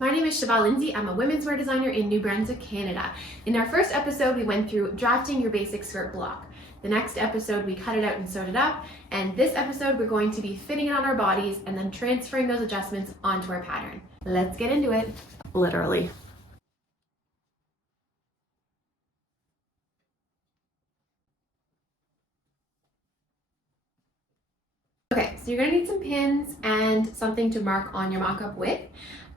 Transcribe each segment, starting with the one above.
My name is Siobhan Lindsay. I'm a women's wear designer in New Brunswick, Canada. In our first episode, we went through drafting your basic skirt block. The next episode, we cut it out and sewed it up. And this episode, we're going to be fitting it on our bodies and then transferring those adjustments onto our pattern. Let's get into it. Literally. Okay, so you're gonna need some pins and something to mark on your mock-up with.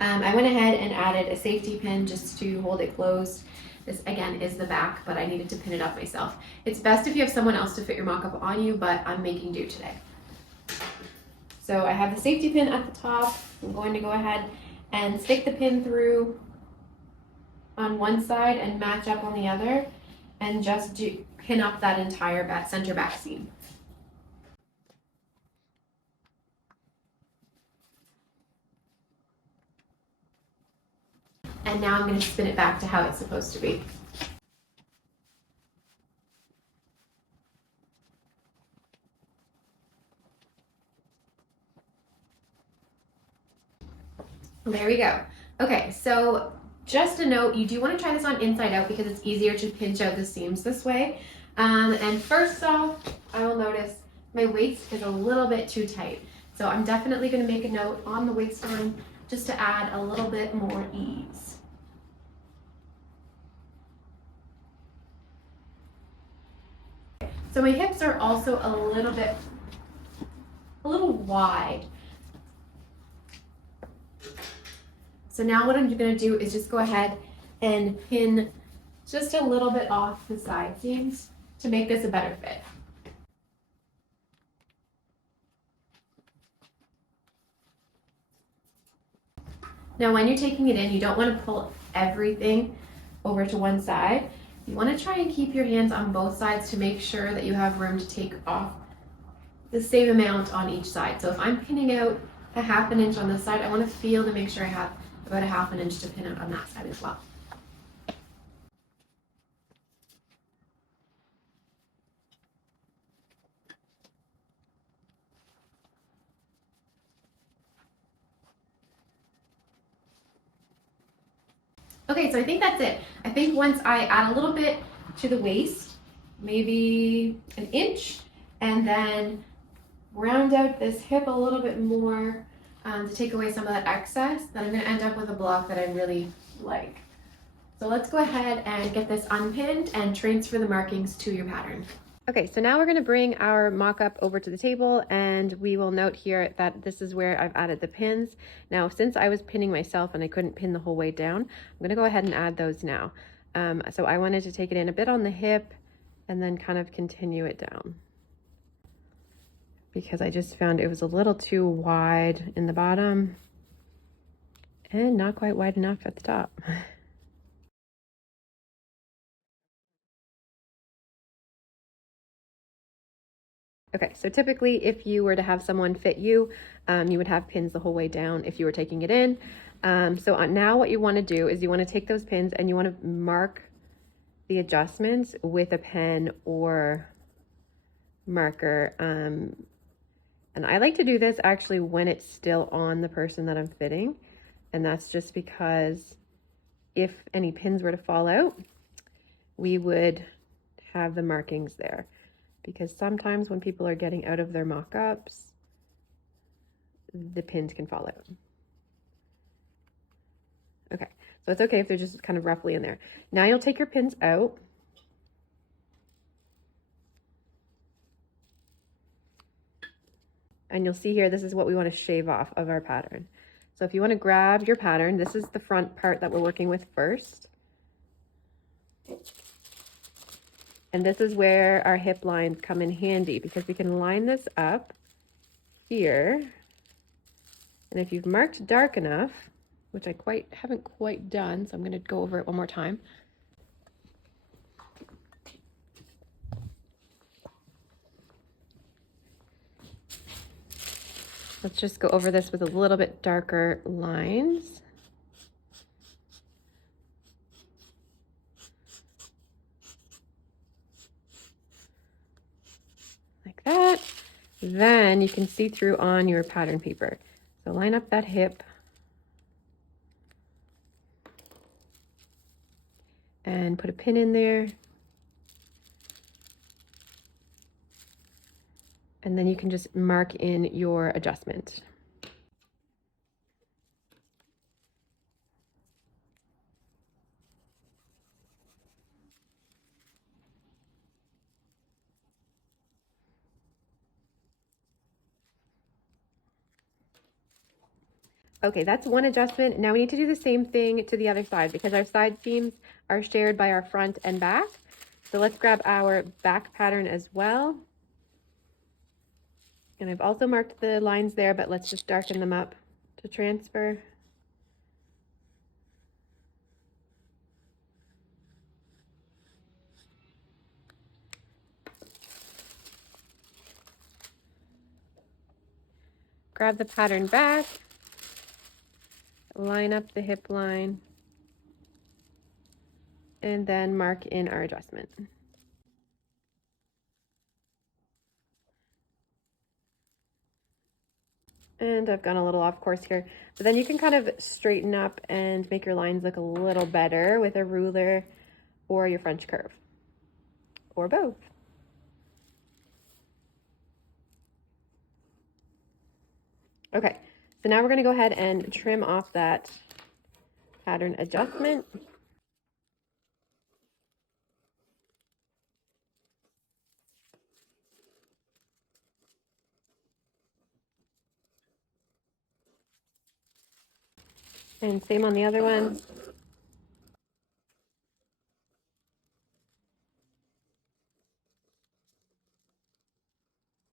I went ahead and added a safety pin just to hold it closed. This again is the back, but I needed to pin it up myself. It's best if you have someone else to fit your mock-up on you, but I'm making do today. So I have the safety pin at the top. I'm going to go ahead and stick the pin through on one side and match up on the other, and just pin up that entire center back seam. And now I'm going to spin it back to how it's supposed to be. There we go. Okay, so just a note, you do want to try this on inside out because it's easier to pinch out the seams this way. And first off, I will notice my waist is a little bit too tight. So I'm definitely going to make a note on the waistline just to add a little bit more ease. So my hips are also a little wide. So now what I'm gonna do is just go ahead and pin just a little bit off the side seams to make this a better fit. Now when you're taking it in, you don't want to pull everything over to one side. You want to try and keep your hands on both sides to make sure that you have room to take off the same amount on each side. So if I'm pinning out a ½ inch on this side, I want to feel to make sure I have about a ½ inch to pin out on that side as well. Okay, so I think that's it. I think once I add a little bit to the waist, maybe an inch, and then round out this hip a little bit more to take away some of that excess, then I'm going to end up with a block that I really like. So let's go ahead and get this unpinned and transfer the markings to your pattern. Okay, so now we're going to bring our mock-up over to the table, and we will note here that this is where I've added the pins. Now, since I was pinning myself and I couldn't pin the whole way down, I'm going to go ahead and add those now. So I wanted to take it in a bit on the hip and then kind of continue it down, because I just found it was a little too wide in the bottom and not quite wide enough at the top. Okay, so typically if you were to have someone fit you, you would have pins the whole way down if you were taking it in. So now what you want to do is you want to take those pins and you want to mark the adjustments with a pen or marker. And I like to do this actually when it's still on the person that I'm fitting. And that's just because if any pins were to fall out, we would have the markings there. Because sometimes when people are getting out of their mock-ups, the pins can fall out. Okay, so it's okay if they're just kind of roughly in there. Now you'll take your pins out. And you'll see here, this is what we want to shave off of our pattern. So if you want to grab your pattern, this is the front part that we're working with first. And this is where our hip lines come in handy, because we can line this up here. And if you've marked dark enough, which I haven't quite done, so I'm going to go over it one more time. Let's just go over this with a little bit darker lines. Like that. Then you can see through on your pattern paper. So line up that hip. and put a pin in there. And then you can just mark in your adjustment. Okay, that's one adjustment. Now we need to do the same thing to the other side because our side seams are shared by our front and back. So let's grab our back pattern as well. And I've also marked the lines there, but let's just darken them up to transfer. Grab the pattern back, line up the hip line, and then mark in our adjustment. And I've gone a little off course here, but then you can kind of straighten up and make your lines look a little better with a ruler or your French curve, or both. Okay, so now we're going to go ahead and trim off that pattern adjustment. And same on the other one.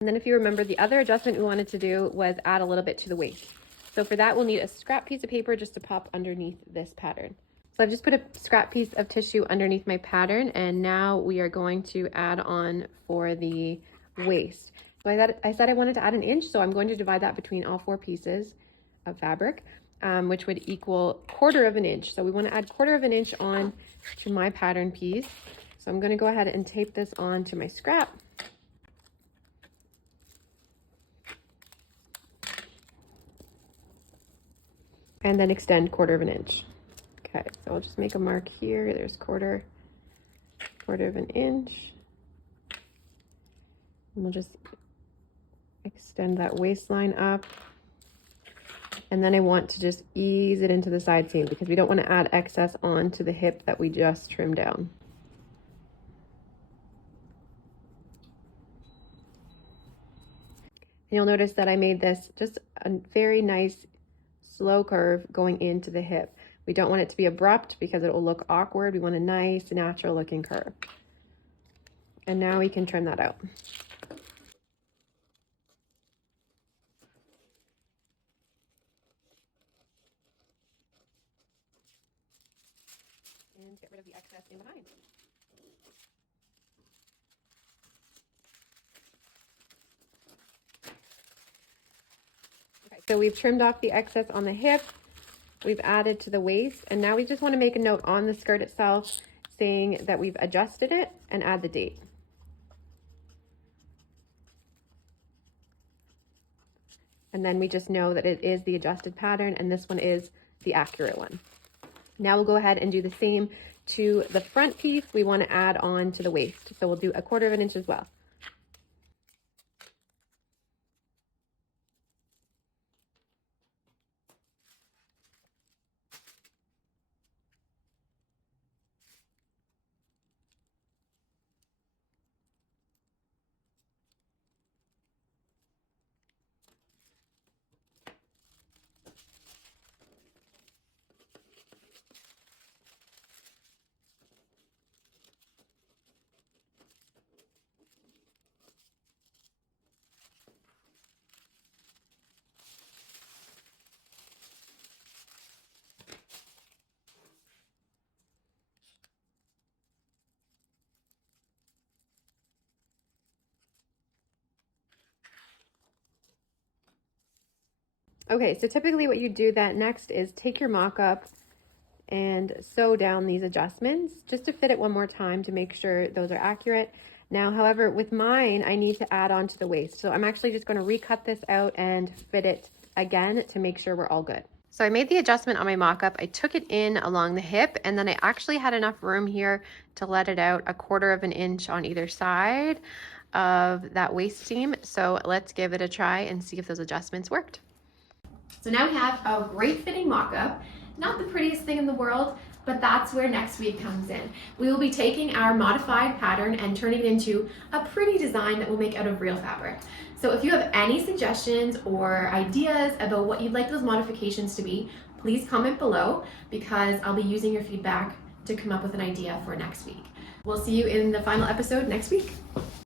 And then if you remember, the other adjustment we wanted to do was add a little bit to the waist. So for that, we'll need a scrap piece of paper just to pop underneath this pattern. So I've just put a scrap piece of tissue underneath my pattern, and now we are going to add on for the waist. So I said I wanted to add an inch, so I'm going to divide that between all 4 pieces of fabric, which would equal 1/4 of an inch. So we want to add 1/4 of an inch on to my pattern piece. So I'm going to go ahead and tape this on to my scrap. And then extend 1/4 of an inch. Okay, so I'll just make a mark here. There's 1/4 of an inch. And we'll just extend that waistline up. And then I want to just ease it into the side seam because we don't want to add excess onto the hip that we just trimmed down. And you'll notice that I made this just a very nice slow curve going into the hip. We don't want it to be abrupt because it will look awkward. We want a nice, natural looking curve. And now we can trim that out. And get rid of the excess in behind. Okay, so we've trimmed off the excess on the hip. We've added to the waist, and now we just want to make a note on the skirt itself saying that we've adjusted it and add the date. And then we just know that it is the adjusted pattern and this one is the accurate one. Now we'll go ahead and do the same to the front piece. We want to add on to the waist. So we'll do 1/4 of an inch as well. Okay, so typically what you do that next is take your mock-up and sew down these adjustments just to fit it one more time to make sure those are accurate. Now, however, with mine, I need to add on to the waist. So I'm actually just going to recut this out and fit it again to make sure we're all good. So I made the adjustment on my mock-up. I took it in along the hip, and then I actually had enough room here to let it out 1/4 of an inch on either side of that waist seam. So let's give it a try and see if those adjustments worked. So now we have a great fitting mock-up. Not the prettiest thing in the world, but that's where next week comes in. We will be taking our modified pattern and turning it into a pretty design that we'll make out of real fabric. So if you have any suggestions or ideas about what you'd like those modifications to be, please comment below, because I'll be using your feedback to come up with an idea for next week. We'll see you in the final episode next week.